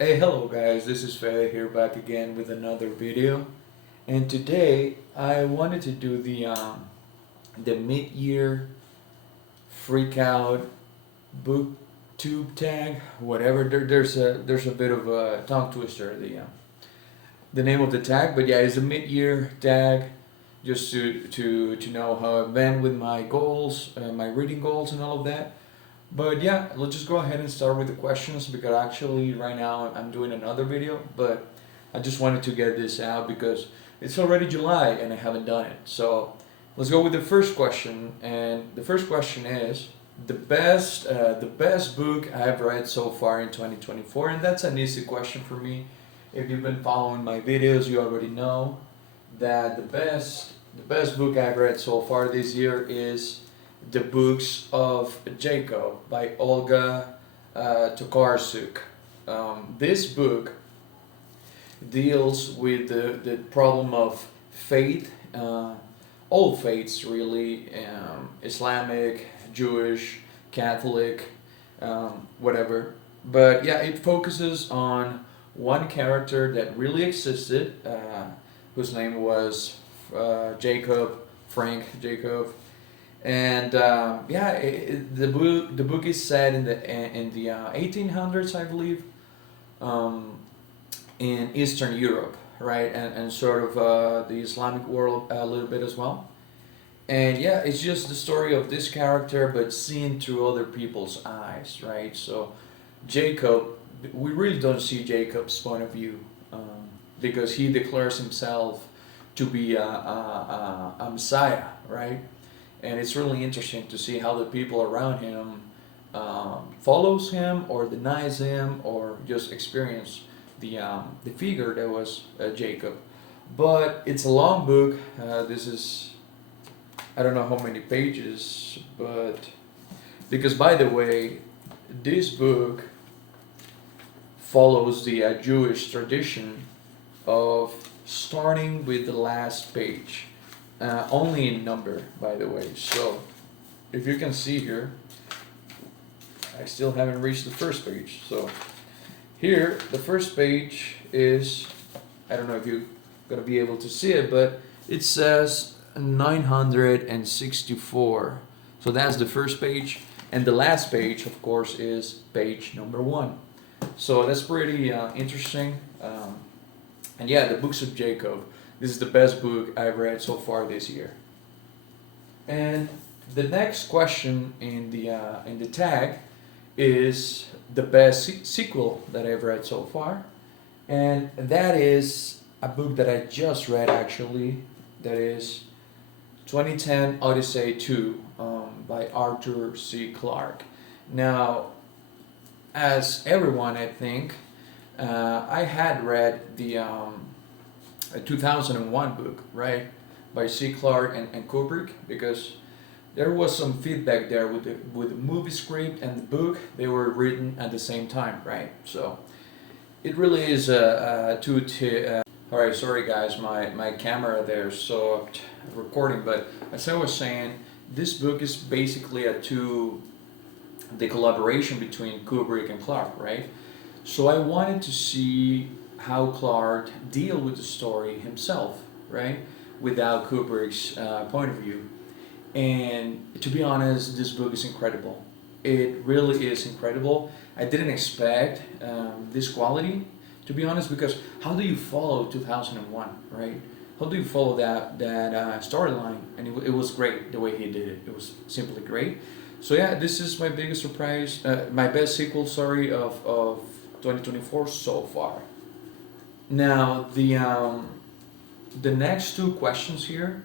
Hey, hello guys, this is Faye here back again with another video. And today I wanted to do the mid-year Freakout Booktube tag, whatever. There's a bit of a tongue twister, the name of the tag, but yeah, it's a mid-year tag just to know how I've been with my goals, my reading goals and all of that. But yeah, let's just go ahead and start with the questions because actually right now I'm doing another video, but I just wanted to get this out because it's already July and I haven't done it. So let's go with the first question, and the first question is the best book I've read so far in 2024, and that's an easy question for me. If you've been following my videos, you already know that the best book I've read so far this year is the Books of Jacob by Olga Tokarczuk. This book deals with the problem of faith, all faiths really, Islamic, Jewish, Catholic, whatever. But yeah, it focuses on one character that really existed, whose name was Jacob, Frank Jacob, and yeah, the book is set in the 1800s, I believe, um, in Eastern Europe, right, and sort of the Islamic world a little bit as well. And yeah, it's just the story of this character, but seen through other people's eyes, right? So Jacob, we really don't see Jacob's point of view, because he declares himself to be a Messiah, right? And it's really interesting to see how the people around him follows him or denies him or just experience the figure that was Jacob. But it's a long book. This is, I don't know how many pages, but because by the way, this book follows the Jewish tradition of starting with the last page, only in number, by the way. So if you can see here, I still haven't reached the first page. So here, the first page is, I don't know if you're gonna be able to see it, but it says 964. So that's the first page, and the last page, of course, is page number one. So that's pretty interesting. And yeah, the Books of Jacob. This is the best book I've read so far this year. And the next question in the tag is the best sequel that I've read so far, and that is a book that I just read actually. That is 2010 Odyssey 2, by Arthur C. Clarke. Now, as everyone, I think, I had read the a 2001 book, right, by C. Clarke and Kubrick, because there was some feedback there with the movie script and the book. They were written at the same time, right? So it really is a two. All right, sorry guys, my camera there stopped recording, but as I was saying, this book is basically the collaboration between Kubrick and Clarke, right? So I wanted to see how Clarke deal with the story himself, right, without Kubrick's point of view. And to be honest, this book is incredible. It really is incredible. I didn't expect this quality, to be honest, because how do you follow 2001, right? How do you follow that storyline? And it was great the way he did it. It was simply great. So yeah, this is my biggest surprise, my best sequel, sorry, of 2024 so far. Now the next two questions here,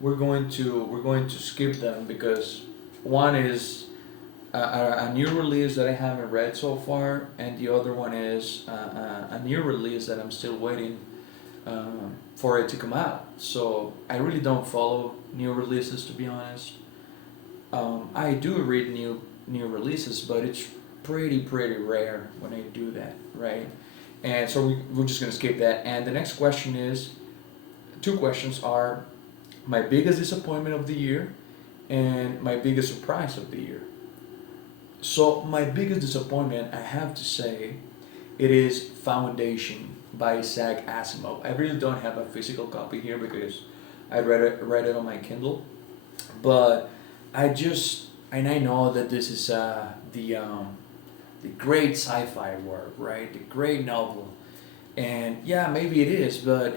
we're going to skip them because one is a new release that I haven't read so far, and the other one is a new release that I'm still waiting for it to come out. So I really don't follow new releases, to be honest. I do read new releases, but it's pretty rare when I do that, right? And so we're just gonna skip that. And the next question is, two questions are my biggest disappointment of the year and my biggest surprise of the year. So my biggest disappointment, I have to say, It is Foundation by Isaac Asimov. I really don't have a physical copy here because I read it on my Kindle, but I know that this is the great sci-fi work, right? The great novel, and yeah, maybe it is, but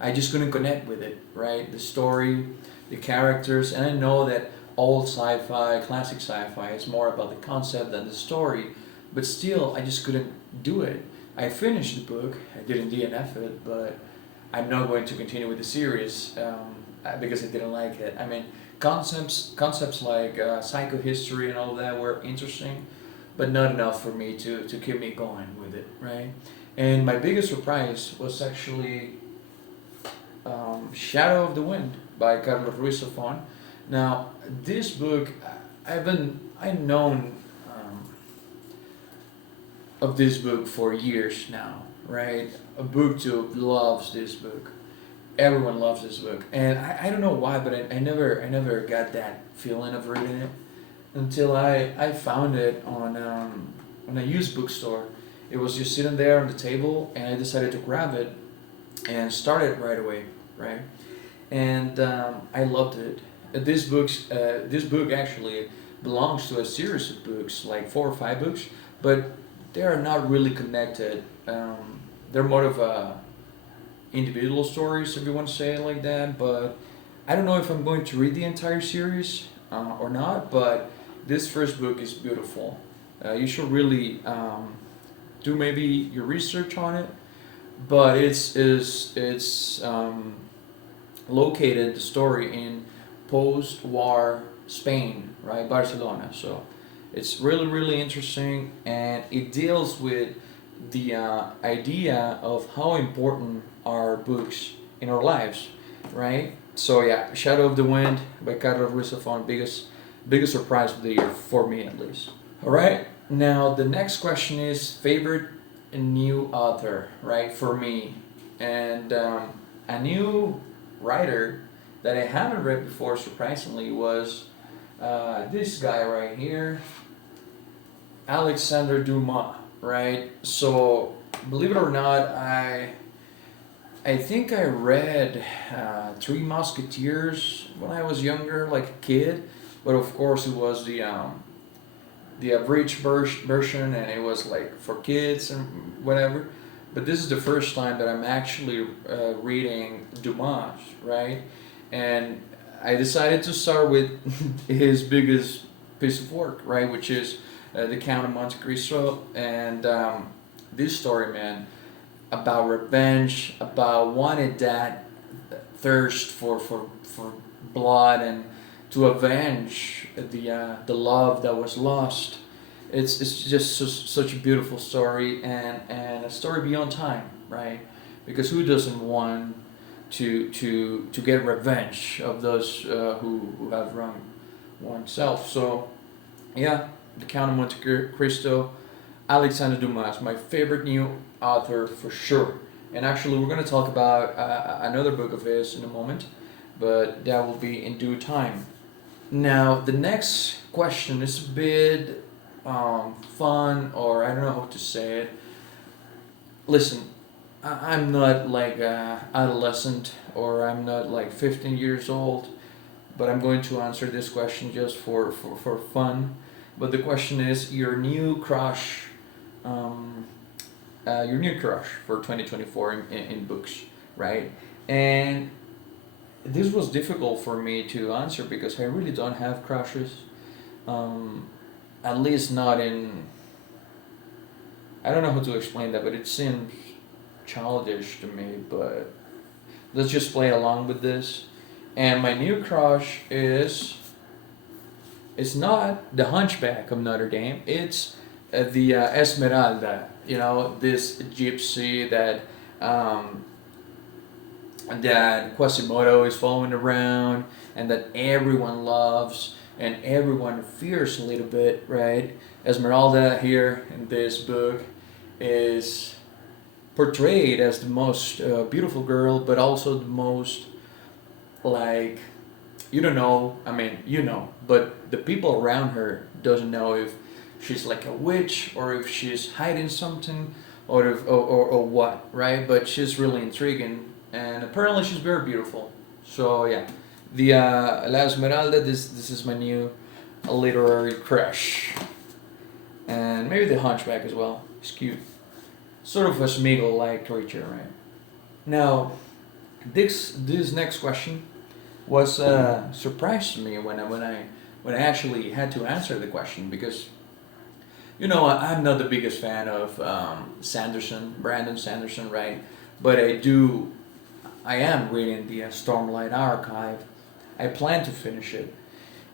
I just couldn't connect with it, right? The story, the characters, and I know that old sci-fi, classic sci-fi is more about the concept than the story, but still, I just couldn't do it. I finished the book, I didn't DNF it, but I'm not going to continue with the series because I didn't like it. I mean, concepts like psychohistory and all that were interesting, but not enough for me to keep me going with it, right? And my biggest surprise was actually Shadow of the Wind by Carlos Ruiz Zafón. Now, this book, I've known of this book for years now, right? Booktube loves this book. Everyone loves this book, and I don't know why, but I never got that feeling of reading it until I found it on a used bookstore. It was just sitting there on the table, and I decided to grab it and start it right away, right? And I loved it. This book actually belongs to a series of books, like 4 or 5 books, but they are not really connected. They're more of a individual stories, if you want to say it like that. But I don't know if I'm going to read the entire series or not. But this first book is beautiful. You should really do maybe your research on it. But it's located the story in post-war Spain, right, Barcelona. So it's really interesting, and it deals with the idea of how important are books in our lives, right? So yeah, Shadow of the Wind by Carlos Ruiz Zafón, biggest surprise of the year for me at least. All right, now the next question is favorite new author, right? For me, and a new writer that I haven't read before, surprisingly, was this guy right here, Alexander Dumas, right? So believe it or not, I think I read Three Musketeers when I was younger, like a kid, but of course it was the abridged version, and it was like for kids and whatever. But this is the first time that I'm actually reading Dumas, right? And I decided to start with his biggest piece of work, right, which is The Count of Monte Cristo, and this story, man, about revenge, about wanting that thirst for blood and to avenge the love that was lost. It's just such a beautiful story, and a story beyond time, right? Because who doesn't want to get revenge of those who have wronged oneself? So yeah, The Count of Monte Cristo, Alexander Dumas, my favorite new author for sure. And actually, we're going to talk about another book of his in a moment, but that will be in due time. Now, the next question is a bit fun, or I don't know how to say it. Listen, I'm not like adolescent, or I'm not like 15 years old, but I'm going to answer this question just for fun. But the question is your new crush for 2024 in books, right? And this was difficult for me to answer because I really don't have crushes. At least not in. I don't know how to explain that, but it seems childish to me. But let's just play along with this. And my new crush is. It's not the Hunchback of Notre Dame. It's the Esmeralda. You know, this gypsy that Quasimodo is following around, and that everyone loves and everyone fears a little bit, right? Esmeralda here in this book is portrayed as the most beautiful girl, but also the most like, you don't know. I mean, you know, but the people around her doesn't know if she's like a witch or if she's hiding something or what, right? But she's really intriguing, and apparently she's very beautiful. So yeah, the La Esmeralda. This is my new literary crush, and maybe the Hunchback as well. It's cute, sort of a Smeagol-like creature, right? Now, this next question was surprised to me when I actually had to answer the question, because I'm not the biggest fan of Brandon Sanderson, right? But I am reading the Stormlight Archive. I plan to finish it,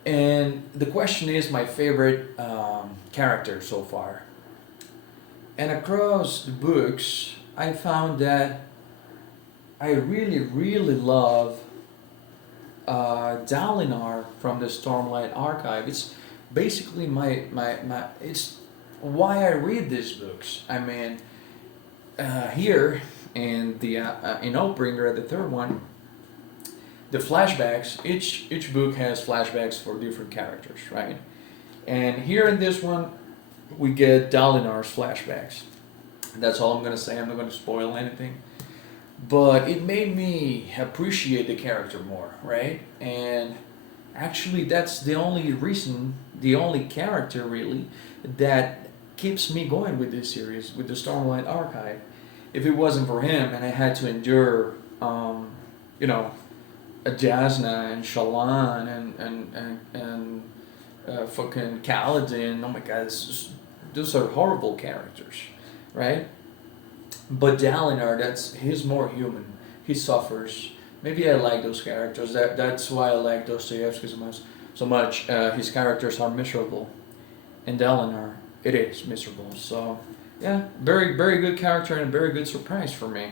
and the question is my favorite character so far. And across the books, I found that I really, really love Dalinar from the Stormlight Archive. It's basically it's why I read these books. I mean, here in in Oathbringer, the third one, the flashbacks. Each book has flashbacks for different characters, right? And here in this one, we get Dalinar's flashbacks. That's all I'm gonna say. I'm not gonna spoil anything. But it made me appreciate the character more, right? And actually, that's the only reason, the only character really, that keeps me going with this series, with the Stormlight Archive. If it wasn't for him and I had to endure, you know, Jasna and Shallan and fucking Kaladin, oh my god, those are horrible characters, right? But Dalinar, he's more human. He suffers. Maybe I like those characters. That's why I like Dostoevsky so much. His characters are miserable, and Dalinar, it is miserable. So yeah, very very good character and a very good surprise for me.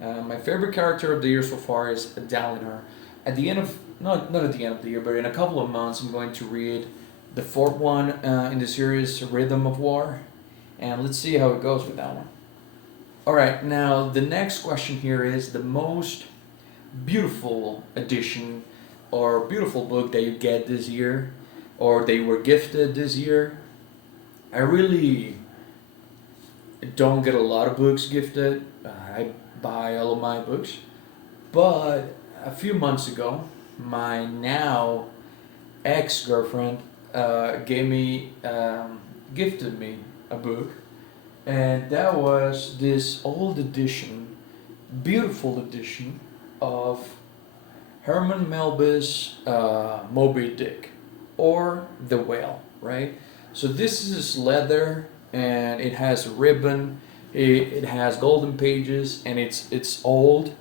My favorite character of the year so far is Dalinar. At the end of not at the end of the year, but in a couple of months, I'm going to read the fourth one in the series, Rhythm of War, and let's see how it goes with that one. All right, now the next question here is the most beautiful edition or beautiful book that you get this year or they were gifted this year. I really don't get a lot of books gifted. I buy all of my books. But a few months ago, my now ex-girlfriend gifted me a book, and that was this old edition, beautiful edition of Herman Melville's Moby Dick, or The Whale, right? So this is leather, and it has a ribbon, it has golden pages, and it's old,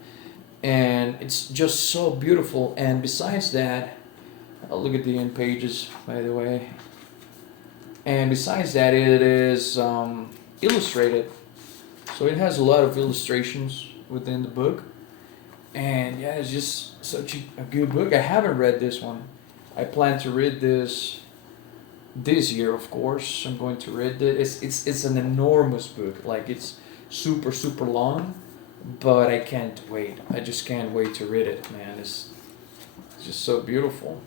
and it's just so beautiful. And besides that, I'll look at the end pages, by the way. And besides that, it is illustrated, so it has a lot of illustrations within the book, and yeah, it's just such a good book. I haven't read this one. I plan to read this year, of course. I'm going to read it. It's an enormous book, like it's super super long, but I can't wait. I just can't wait to read it, man. It's just so beautiful.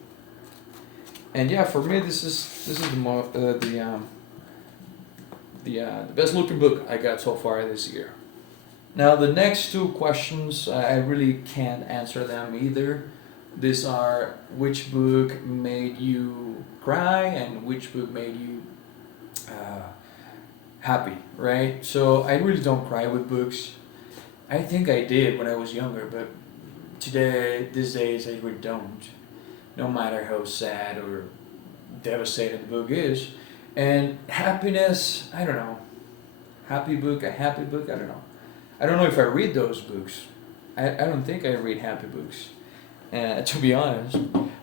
And yeah, for me, this is the best looking book I got so far this year. Now the next two questions, I really can't answer them either. These are which book made you cry and which book made you happy, right? So I really don't cry with books. I think I did when I was younger, but these days I really don't. No matter how sad or devastating the book is. And happiness, I don't know. A happy book, I don't know. I don't know if I read those books. I don't think I read happy books, to be honest.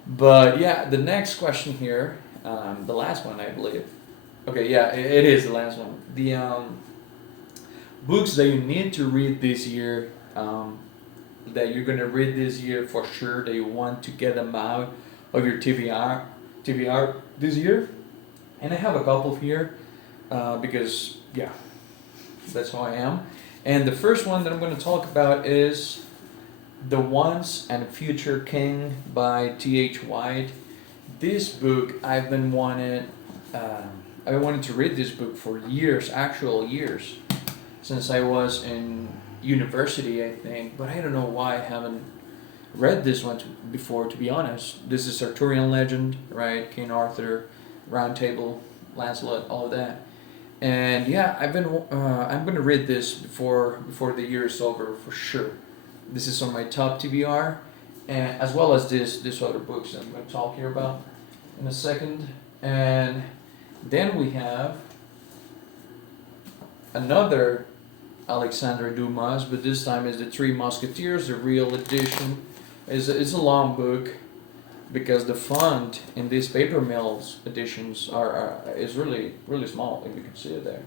But yeah, the next question here, the last one, I believe. Okay, yeah, it is the last one. The books that you need to read this year, that you're going to read this year for sure, that you want to get them out of your TBR this year. And I have a couple here, because, yeah, that's how I am. And the first one that I'm going to talk about is The Once and Future King by T.H. White. This book I've been wanting I wanted to read this book for years, actual years, since I was in university, I think. But I don't know why I haven't read this one before. To be honest, this is Arthurian legend, right? King Arthur, Round Table, Lancelot, all of that. And yeah, I'm gonna read this before the year is over for sure. This is on my top TBR, and as well as this other books I'm gonna talk here about in a second. And then we have another Alexandre Dumas, but this time is the Three Musketeers, the real edition. It's a long book because the font in these paper mills editions is really small, if you can see it there.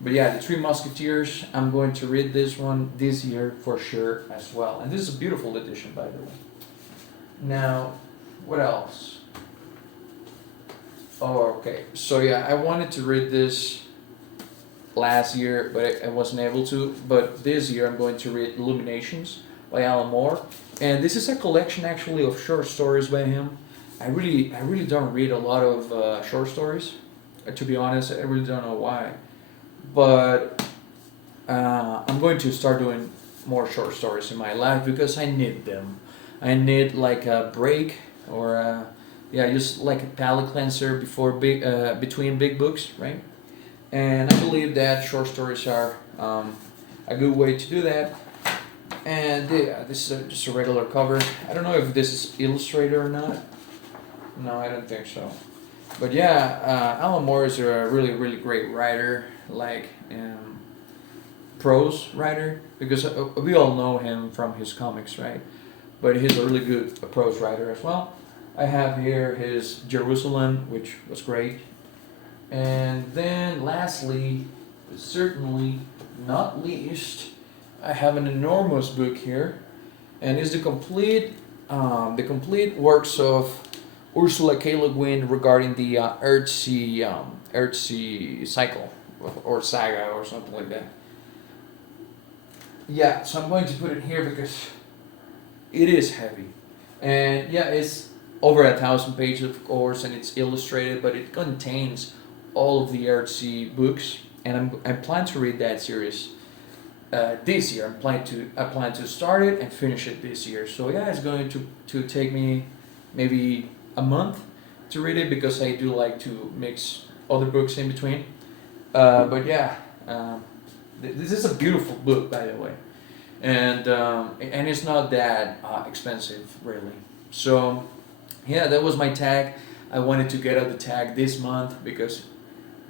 But yeah, the Three Musketeers, I'm going to read this one this year for sure as well. And this is a beautiful edition, by the way. Now, what else? Oh, okay. So yeah, I wanted to read this last year, but I wasn't able to. But this year, I'm going to read Illuminations by Alan Moore, and this is a collection actually of short stories by him. I really don't read a lot of short stories. To be honest, I really don't know why, but I'm going to start doing more short stories in my life because I need them. I need like a break or yeah, just like a palate cleanser before between big books, right? And I believe that short stories are a good way to do that. And yeah, this is just a regular cover. I don't know if this is illustrated or not. No, I don't think so. But yeah, Alan Moore is a really great writer, like prose writer, because we all know him from his comics, right? But he's a really good prose writer as well. I have here his Jerusalem, which was great. And then lastly, but certainly not least, I have an enormous book here, and it's the complete works of Ursula K. Le Guin regarding the Earthsea cycle or saga or something like that. Yeah, so I'm going to put it here because it is heavy, and yeah, it's over 1,000 pages, of course, and it's illustrated, but it contains all of the Earthsea books, and I plan to read that series this year. I plan to start it and finish it this year. So yeah, it's going to take me maybe a month to read it because I do like to mix other books in between. But yeah, this is a beautiful book, by the way, and it's not that expensive really. So yeah, that was my tag. I wanted to get out the tag this month because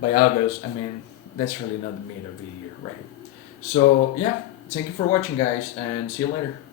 by August, I mean, that's really not the meat of the year, right? So yeah, thank you for watching, guys, and see you later.